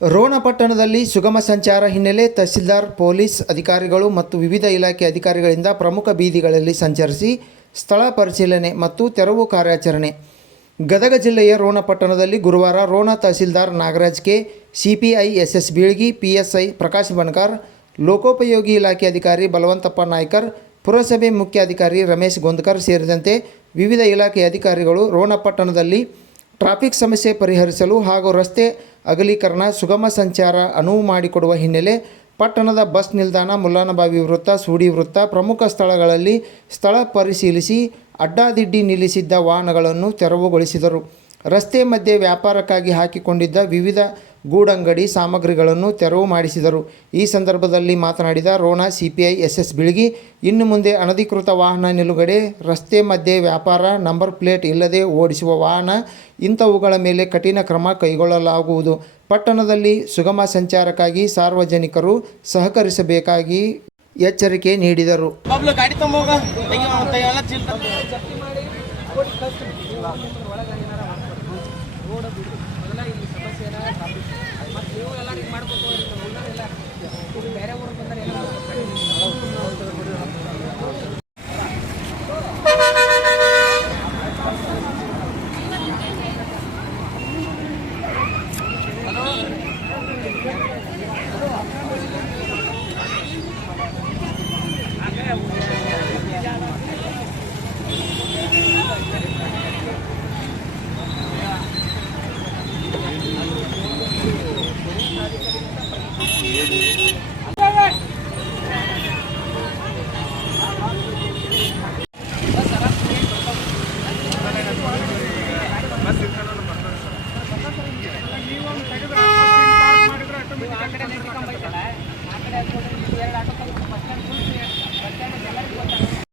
ರೋಣ ಪಟ್ಟಣದಲ್ಲಿ ಸುಗಮ ಸಂಚಾರ ಹಿನ್ನೆಲೆ ತಹಸೀಲ್ದಾರ್, ಪೊಲೀಸ್ ಅಧಿಕಾರಿಗಳು ಮತ್ತು ವಿವಿಧ ಇಲಾಖೆ ಅಧಿಕಾರಿಗಳಿಂದ ಪ್ರಮುಖ ಬೀದಿಗಳಲ್ಲಿ ಸಂಚರಿಸಿ ಸ್ಥಳ ಪರಿಶೀಲನೆ ಮತ್ತು ತೆರವು ಕಾರ್ಯಾಚರಣೆ. ಗದಗ ಜಿಲ್ಲೆಯ ರೋಣ ಪಟ್ಟಣದಲ್ಲಿ ಗುರುವಾರ Ron tahsildar Nagaraj K, CPI S Bilgi, PSI Prakash Banakar, ಲೋಕೋಪಯೋಗಿ ಇಲಾಖೆ ಅಧಿಕಾರಿ ಬಲವಂತಪ್ಪ ನಾಯ್ಕರ್, ಪುರಸಭೆ ಮುಖ್ಯ ಅಧಿಕಾರಿ ರಮೇಶ್ ಗೊಂದಕರ್ ಸೇರಿದಂತೆ ವಿವಿಧ ಇಲಾಖೆ ಅಧಿಕಾರಿಗಳು ರೋಣ ಪಟ್ಟಣದಲ್ಲಿ ಟ್ರಾಫಿಕ್ ಸಮಸ್ಯೆ ಪರಿಹರಿಸಲು ಹಾಗೂ ರಸ್ತೆ ಅಗಲೀಕರಣ, ಸುಗಮ ಸಂಚಾರ ಅನುವು ಮಾಡಿಕೊಡುವ ಹಿನ್ನೆಲೆ ಪಟ್ಟಣದ ಬಸ್ ನಿಲ್ದಾಣ, ಮುಲ್ಲಾನಬಾವಿ ವೃತ್ತ, ಸೂಡಿ ವೃತ್ತ ಪ್ರಮುಖ ಸ್ಥಳಗಳಲ್ಲಿ ಸ್ಥಳ ಪರಿಶೀಲಿಸಿ ಅಡ್ಡಾದಿಡ್ಡಿ ನಿಲ್ಲಿಸಿದ್ದ ವಾಹನಗಳನ್ನು ತೆರವುಗೊಳಿಸಿದರು. ರಸ್ತೆ ಮಧ್ಯೆ ವ್ಯಾಪಾರಕ್ಕಾಗಿ ಹಾಕಿಕೊಂಡಿದ್ದ ವಿವಿಧ ಗೂಡಂಗಡಿ ಸಾಮಗ್ರಿಗಳನ್ನು ತೆರವು ಮಾಡಿಸಿದರು. ಈ ಸಂದರ್ಭದಲ್ಲಿ ಮಾತನಾಡಿದ ರೋಣ ಸಿಪಿಐ ಎಸ್ ಬೀಳ್ಗಿ, ಇನ್ನು ಮುಂದೆ ಅನಧಿಕೃತ ವಾಹನ ನಿಲುಗಡೆ, ರಸ್ತೆ ಮಧ್ಯೆ ವ್ಯಾಪಾರ, ನಂಬರ್ ಪ್ಲೇಟ್ ಇಲ್ಲದೆ ಓಡಿಸುವ ವಾಹನ ಇಂಥವುಗಳ ಮೇಲೆ ಕಠಿಣ ಕ್ರಮ ಕೈಗೊಳ್ಳಲಾಗುವುದು. ಪಟ್ಟಣದಲ್ಲಿ ಸುಗಮ ಸಂಚಾರಕ್ಕಾಗಿ ಸಾರ್ವಜನಿಕರು ಸಹಕರಿಸಬೇಕಾಗಿ ಎಚ್ಚರಿಕೆ ನೀಡಿದರು. ಗಾಡಿ